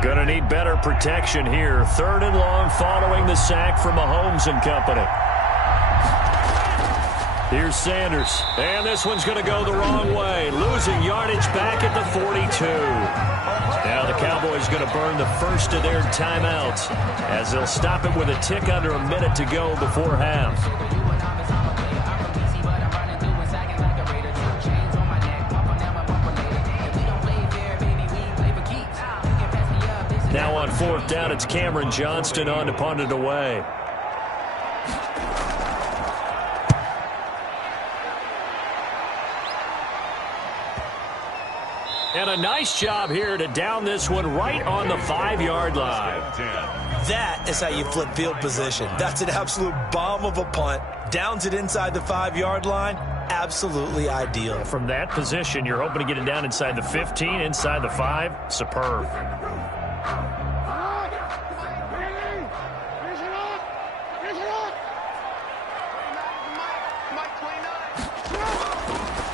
Gonna need better protection here. 3rd and long following the sack from Mahomes and company. Here's Sanders. And this one's going to go the wrong way. Losing yardage back at the 42. Now the Cowboys going to burn the first of their timeouts as they'll stop it with a tick under a minute to go before half. Now on 4th down, it's Cameron Johnston on to punt it away. And a nice job here to down this one right on the 5-yard line. That is how you flip field position. That's an absolute bomb of a punt. Downs it inside the 5-yard line. Absolutely ideal. From that position, you're hoping to get it down inside the 15, inside the 5. Superb.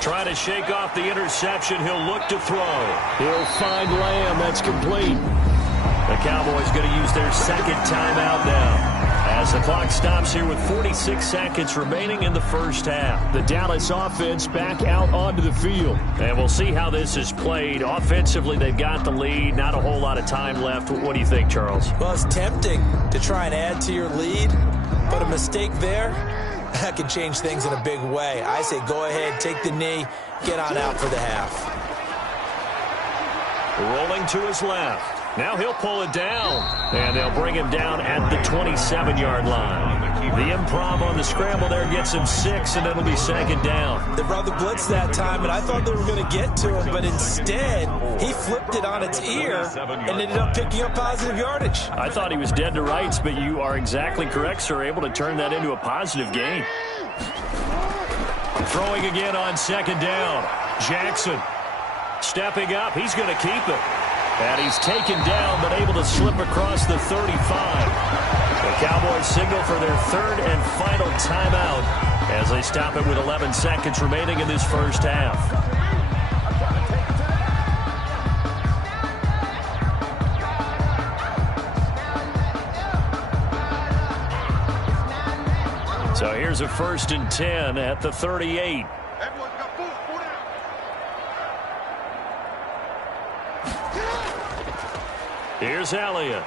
Trying to shake off the interception. He'll look to throw. He'll find Lamb. That's complete. The Cowboys going to use their 2nd timeout now as the clock stops here with 46 seconds remaining in the first half. The Dallas offense back out onto the field. And we'll see how this is played. Offensively, they've got the lead. Not a whole lot of time left. What do you think, Charles? Well, it's tempting to try and add to your lead, but a mistake there, that can change things in a big way. I say go ahead, take the knee, get on out for the half. Rolling to his left. Now he'll pull it down. And they'll bring him down at the 27-yard line. The improv on the scramble there gets him 6, and it'll be 2nd down. They brought the blitz that time, and I thought they were going to get to him, but instead, he flipped it on its ear and ended up picking up positive yardage. I thought he was dead to rights, but you are exactly correct, sir. Able to turn that into a positive gain. Throwing again on 2nd down. Jackson stepping up. He's going to keep it. And he's taken down, but able to slip across the 35. The Cowboys signal for their 3rd and final timeout as they stop it with 11 seconds remaining in this first half. So here's a 1st and 10 at the 38. Here's Elliott.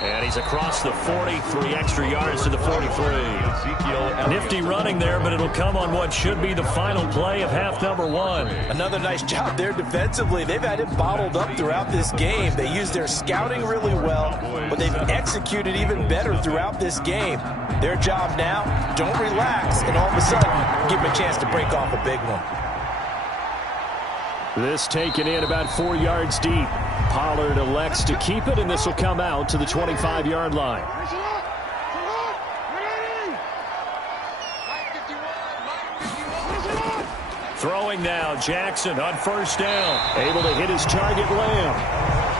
And he's across the 40, 3 extra yards to the 43. Nifty running there, but it'll come on what should be the final play of half number 1. Another nice job there defensively. They've had it bottled up throughout this game. They used their scouting really well, but they've executed even better throughout this game. Their job now, don't relax, and all of a sudden, give them a chance to break off a big one. This taken in about 4 yards deep. Pollard elects to keep it, and this will come out to the 25-yard line. Throwing now, Jackson on 1st down. Able to hit his target, Lamb.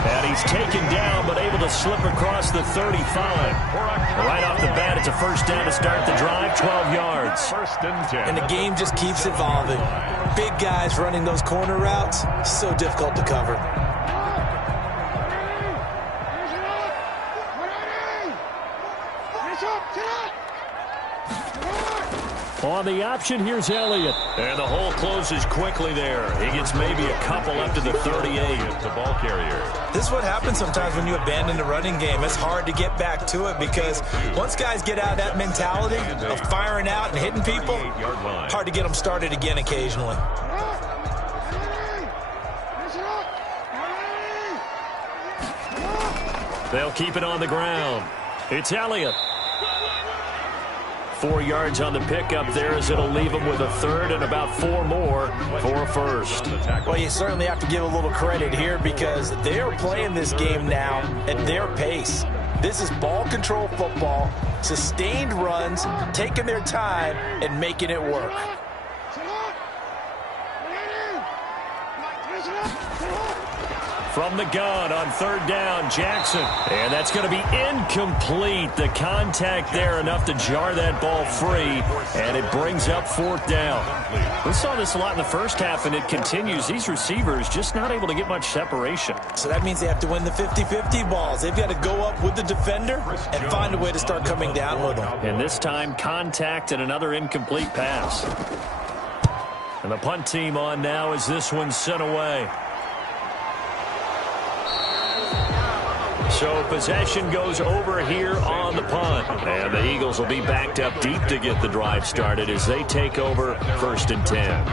And he's taken down, but able to slip across the 35. Right off the bat, it's a 1st down to start the drive, 12 yards. 1st and 10. And the game just keeps evolving. Big guys running those corner routes, so difficult to cover. On the option, here's Elliott. And the hole closes quickly there. He gets maybe a couple up to the 38. The ball carrier. This is what happens sometimes when you abandon the running game. It's hard to get back to it because once guys get out of that mentality of firing out and hitting people, hard to get them started again occasionally. They'll keep it on the ground. It's Elliott. 4 yards on the pickup there as it'll leave them with a 3rd and about 4 more for a 1st. Well, you certainly have to give a little credit here because they're playing this game now at their pace. This is ball control football, sustained runs, taking their time and making it work. from the gun on third down, Jackson. And that's going to be incomplete. The contact there enough to jar that ball free, and it brings up fourth down. We saw this a lot in the first half, and it continues. These receivers just not able to get much separation. So that means they have to win the 50-50 balls. They've got to go up with the defender and find a way to start coming down with them. And this time, contact and another incomplete pass. And the punt team on now as this one's sent away. So possession goes over here on the punt. And the Eagles will be backed up deep to get the drive started as they take over 1st and 10.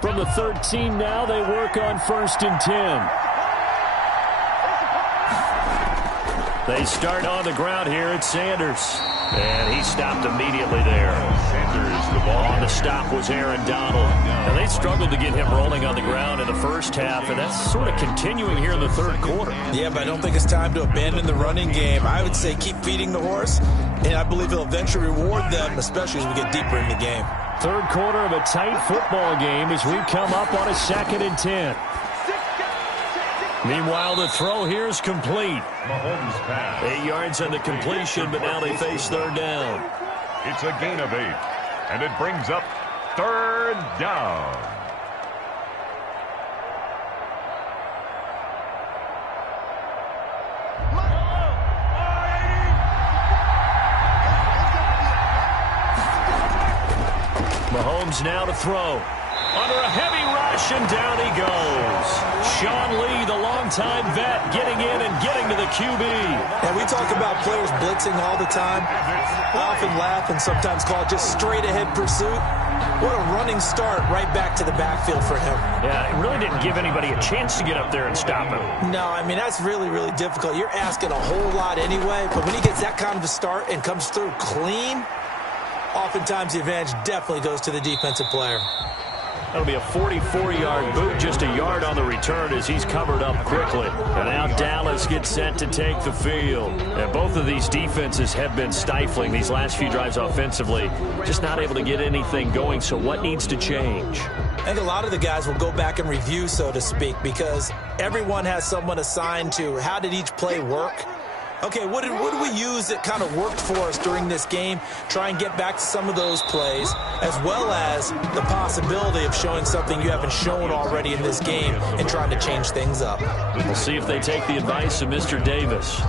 From the 13 now, they work on 1st and 10. They start on the ground here at Sanders. And he stopped immediately there. Sanders, the ball. On the stop was Aaron Donald. And they struggled to get him rolling on the ground in the first half, and that's sort of continuing here in the third quarter. Yeah, but I don't think it's time to abandon the running game. I would say keep feeding the horse, and I believe he'll eventually reward them, especially as we get deeper in the game. Third quarter of a tight football game as we come up on a 2nd and 10. Meanwhile, the throw here is complete. Mahomes pass. 8 yards on the completion, but now they face third down. It's a gain of 8, and it brings up third down. Mahomes now to throw. Under a heavy rush, and down he goes. Sean Lee, the longtime vet, getting in and getting to the QB. And we talk about players blitzing all the time. I often laugh and sometimes call it just straight-ahead pursuit. What a running start right back to the backfield for him. Yeah, it really didn't give anybody a chance to get up there and stop him. No, I mean, that's really, really difficult. You're asking a whole lot anyway, but when he gets that kind of a start and comes through clean, oftentimes the advantage definitely goes to the defensive player. That'll be a 44-yard boot, just a yard on the return as he's covered up quickly. And now Dallas gets set to take the field. And both of these defenses have been stifling these last few drives offensively. Just not able to get anything going, so what needs to change? I think a lot of the guys will go back and review, so to speak, because everyone has someone assigned to how did each play work. Okay, what did we use that kind of worked for us during this game? Try and get back to some of those plays, as well as the possibility of showing something you haven't shown already in this game and trying to change things up. We'll see if they take the advice of Mr. Davis.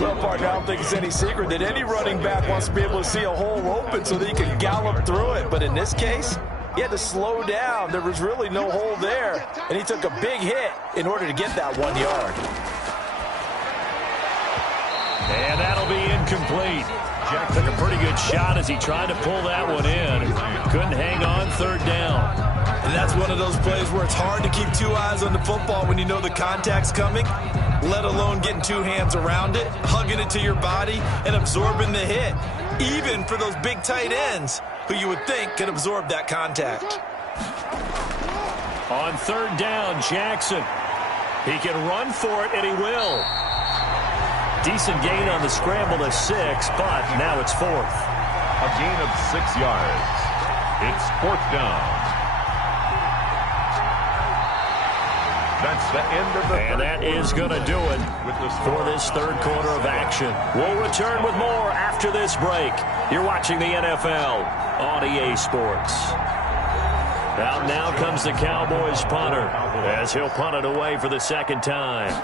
Well, partner, I don't think it's any secret that any running back wants to be able to see a hole open so that he can gallop through it. But in this case, he had to slow down. There was really no hole there, and he took a big hit in order to get that 1 yard. And that'll be incomplete. Jack took a pretty good shot as he tried to pull that one in. Couldn't hang on third down. And that's one of those plays where it's hard to keep two eyes on the football when you know the contact's coming, let alone getting two hands around it, hugging it to your body, and absorbing the hit, even for those big tight ends who you would think can absorb that contact. On third down, Jackson. He can run for it, and he will. Decent gain on the scramble to 6, but now it's 4th. A gain of 6 yards. It's 4th down. That's the end of the And that is going to do it for this third quarter of action. We'll return with more after this break. You're watching the NFL on EA Sports. Out now comes the Cowboys punter as he'll punt it away for the second time.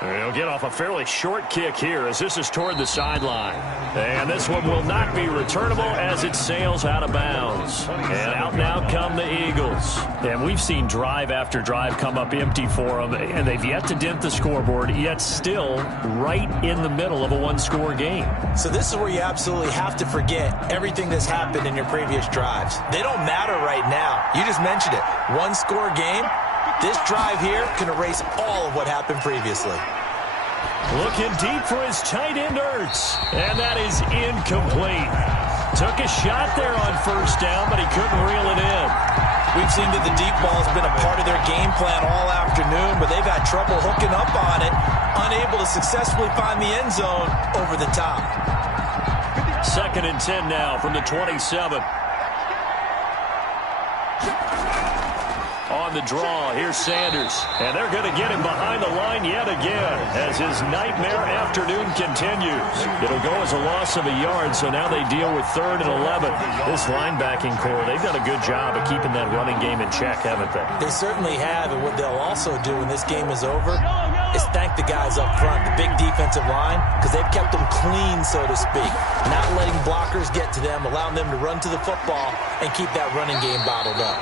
He'll get off a fairly short kick here as this is toward the sideline. And this one will not be returnable as it sails out of bounds. And out now come the Eagles. And we've seen drive after drive come up empty for them, and they've yet to dent the scoreboard, yet still right in the middle of a one-score game. So this is where you absolutely have to forget everything that's happened in your previous drives. They don't matter right now. You just mentioned it. One-score game. This drive here can erase all of what happened previously. Looking deep for his tight end, Ertz. And that is incomplete. Took a shot there on first down, but he couldn't reel it in. We've seen that the deep ball has been a part of their game plan all afternoon, but they've had trouble hooking up on it, unable to successfully find the end zone over the top. 2nd and 10 now from the 27. On the draw, here's Sanders. And they're going to get him behind the line yet again as his nightmare afternoon continues. It'll go as a loss of a yard, so now they deal with 3rd and 11. This linebacking core, they've done a good job of keeping that running game in check, haven't they? They certainly have, and what they'll also do when this game is over is thank the guys up front, the big defensive line, because they've kept them clean, so to speak. Not letting blockers get to them, allowing them to run to the football and keep that running game bottled up.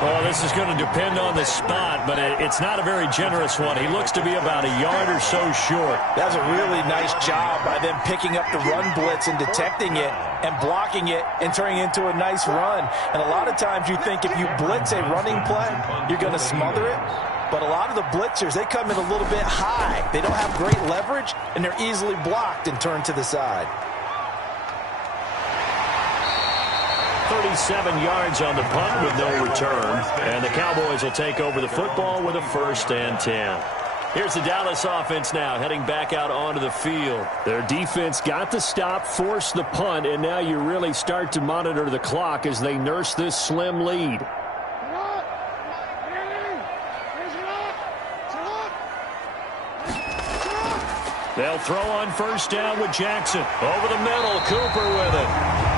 Well, this is going to depend on the spot, but it's not a very generous one. He looks to be about a yard or so short. That's a really nice job by them picking up the run blitz and detecting it and blocking it and turning it into a nice run. And a lot of times you think if you blitz a running play, you're going to smother it. But a lot of the blitzers, they come in a little bit high. They don't have great leverage, and they're easily blocked and turned to the side. 37 yards on the punt with no return. And the Cowboys will take over the football with a 1st and 10. Here's the Dallas offense now heading back out onto the field. Their defense got the stop, forced the punt, and now you really start to monitor the clock as they nurse this slim lead. They'll throw on 1st down with Jackson. Over the middle, Cooper with it.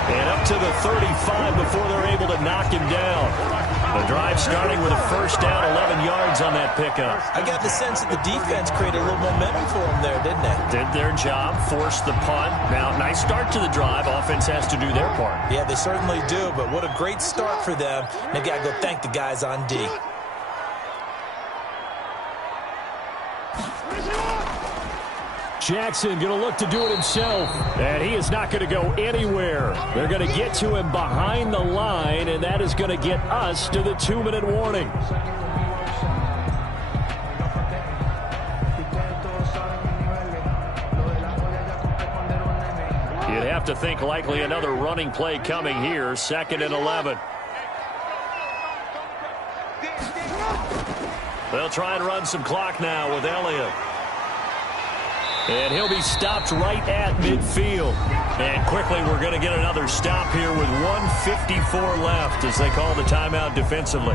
And up to the 35 before they're able to knock him down. The drive starting with a 1st down, 11 yards on that pickup. I got the sense that the defense created a little momentum for them there, didn't they? Did their job, forced the punt. Now, nice start to the drive. Offense has to do their part. Yeah, they certainly do, but what a great start for them. They've got to go thank the guys on D. Jackson going to look to do it himself, and he is not going to go anywhere. They're going to get to him behind the line, and that is going to get us to the 2-minute warning. You'd have to think likely another running play coming here, 2nd and 11. They'll try and run some clock now with Elliott. And he'll be stopped right at midfield. And quickly we're going to get another stop here with 1:54 left as they call the timeout defensively.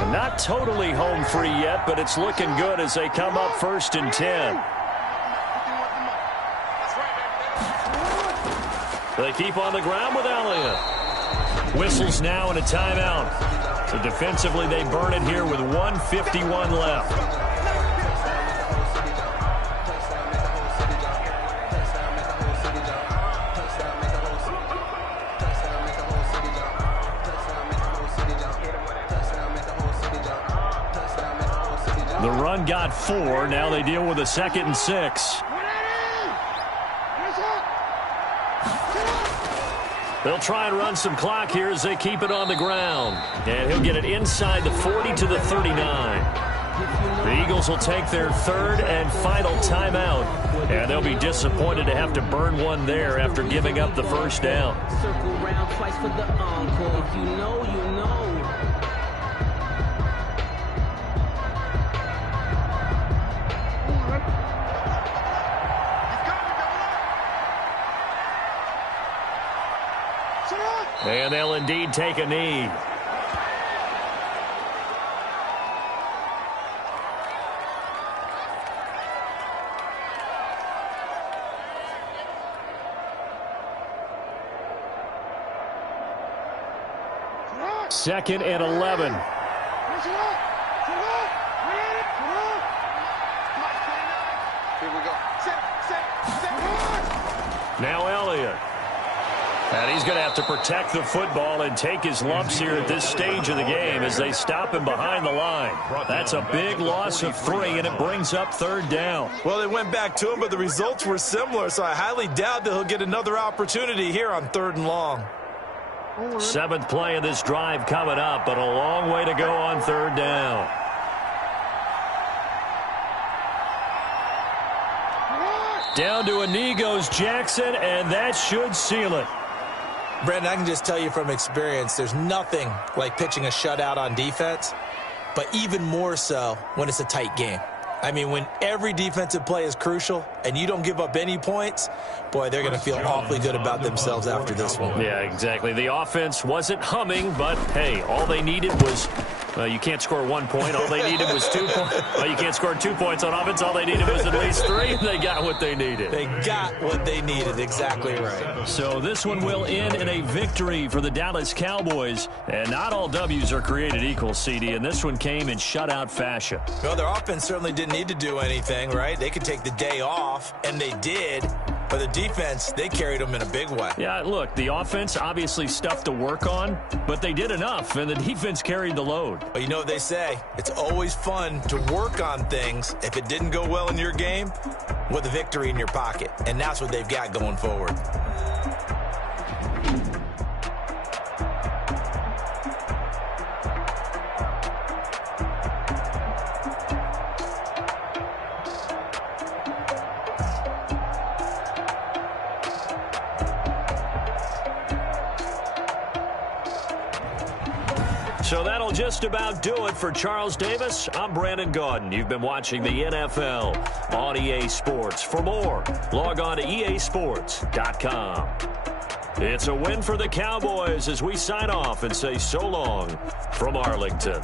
And not totally home free yet, but it's looking good as they come up 1st and 10. They keep on the ground with Elliott. Whistles now and a timeout. So defensively, they burn it here with 1:51 left. The run got 4. Now they deal with a 2nd and 6. They'll try and run some clock here as they keep it on the ground. And he'll get it inside the 40 to the 39. The Eagles will take their 3rd and final timeout. And they'll be disappointed to have to burn one there after giving up the 1st down. Circle round twice for the encore. If you know, you know. And they'll indeed take a knee. Second and 11. Now Elliott. And he's going to have to protect the football and take his lumps here at this stage of the game as they stop him behind the line. That's a big loss of 3, and it brings up 3rd down. Well, they went back to him, but the results were similar, so I highly doubt that he'll get another opportunity here on 3rd and long. 7th play of this drive coming up, but a long way to go on 3rd down. Down to a knee goes Jackson, and that should seal it. Brandon, I can just tell you from experience, there's nothing like pitching a shutout on defense, but even more so when it's a tight game. I mean, when every defensive play is crucial and you don't give up any points, boy, they're going to feel awfully good about themselves after this one. Yeah, exactly. The offense wasn't humming, but, hey, all they needed was, you can't score 1 point. All they needed was 2 points. Well, you can't score 2 points on offense. All they needed was at least 3, and they got what they needed. They got what they needed. Exactly right. So this one will end in a victory for the Dallas Cowboys. And not all W's are created equal, CD, and this one came in shutout fashion. Well, their offense certainly didn't need to do anything, right? They could take the day off, and they did. But the defense, they carried them in a big way. Yeah, look, the offense obviously stuff to work on, but they did enough, and the defense carried the load. Well, you know what they say. It's always fun to work on things if it didn't go well in your game with a victory in your pocket. And that's what they've got going forward. So that'll just about do it for Charles Davis. I'm Brandon Gaudin. You've been watching the NFL on EA Sports. For more, log on to easports.com. It's a win for the Cowboys as we sign off and say so long from Arlington.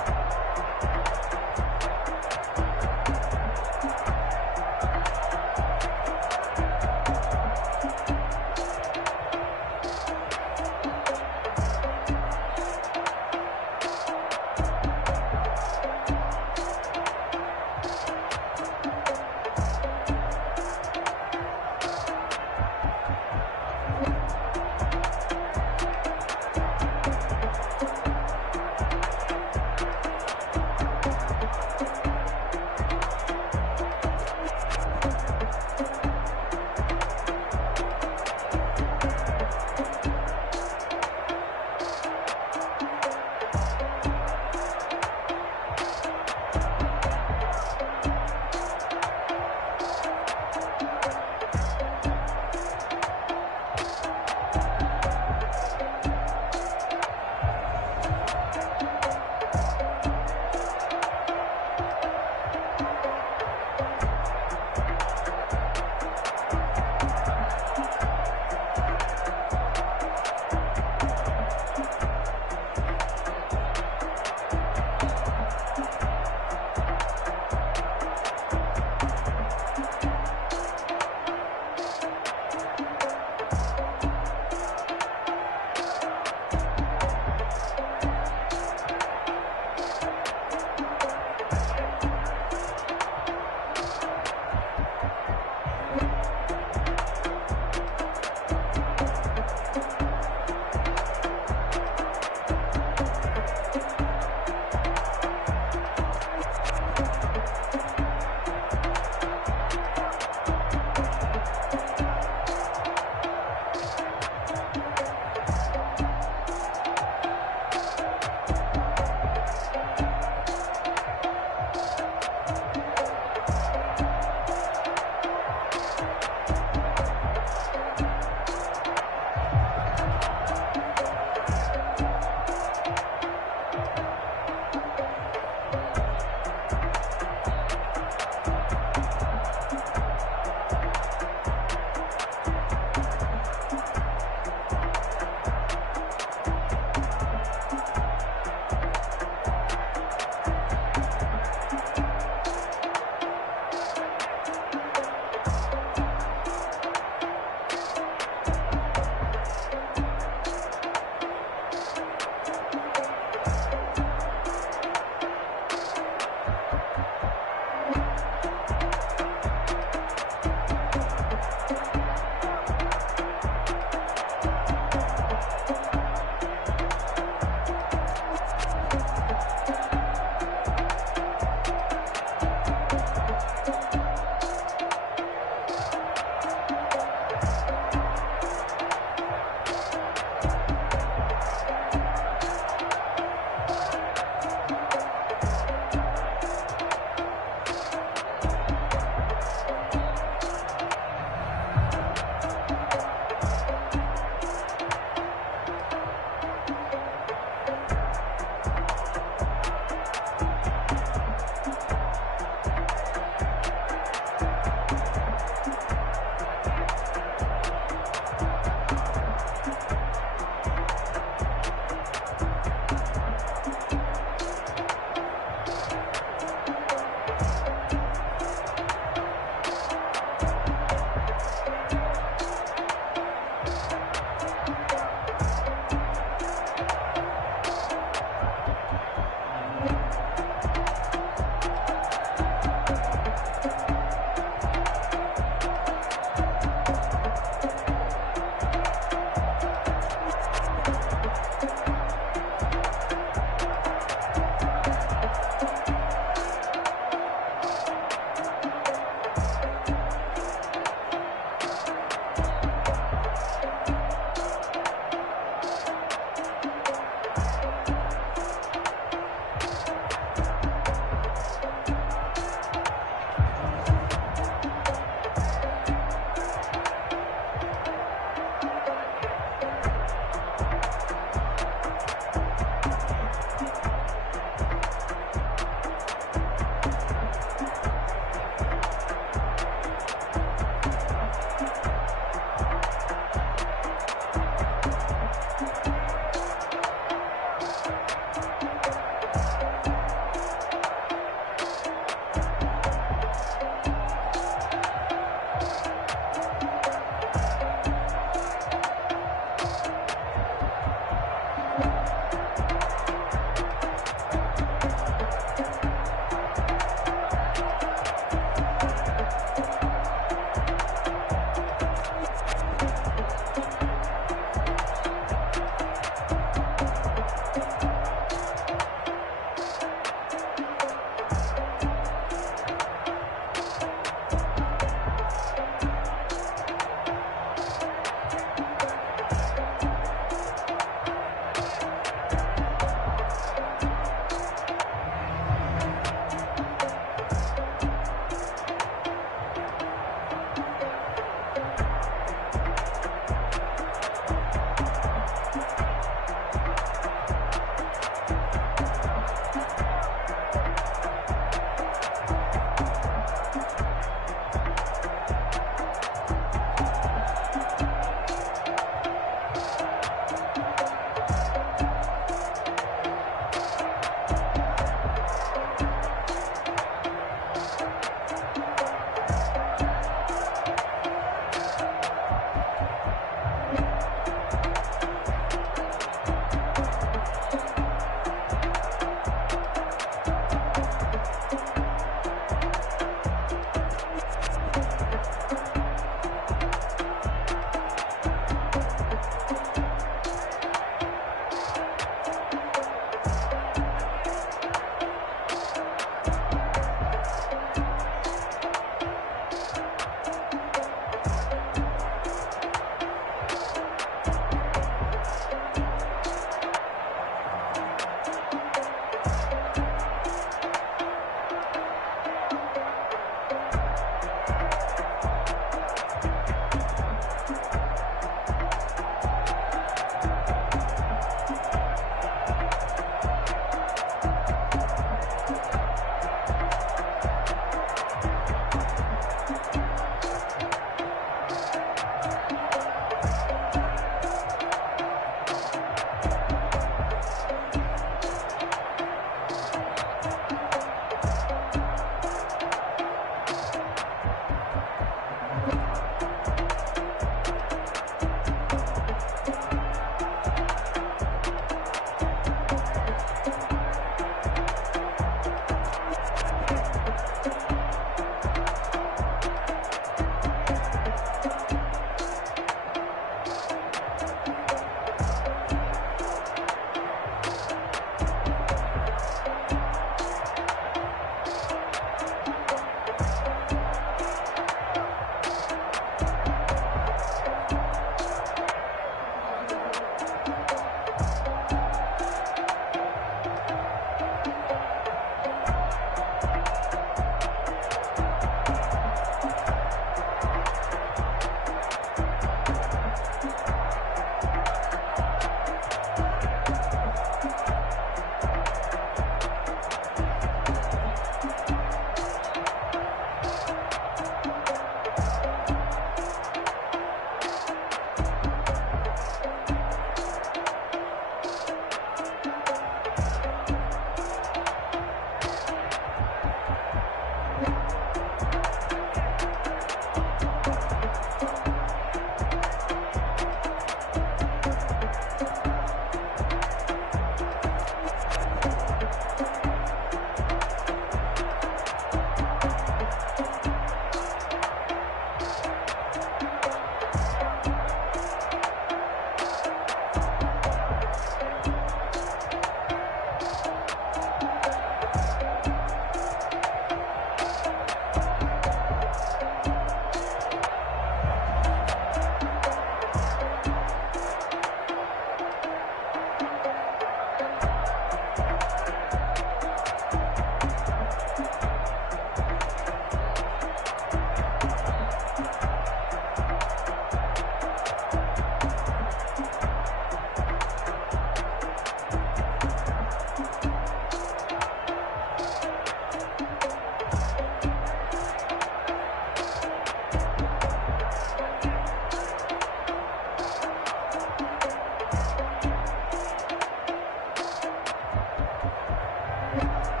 it.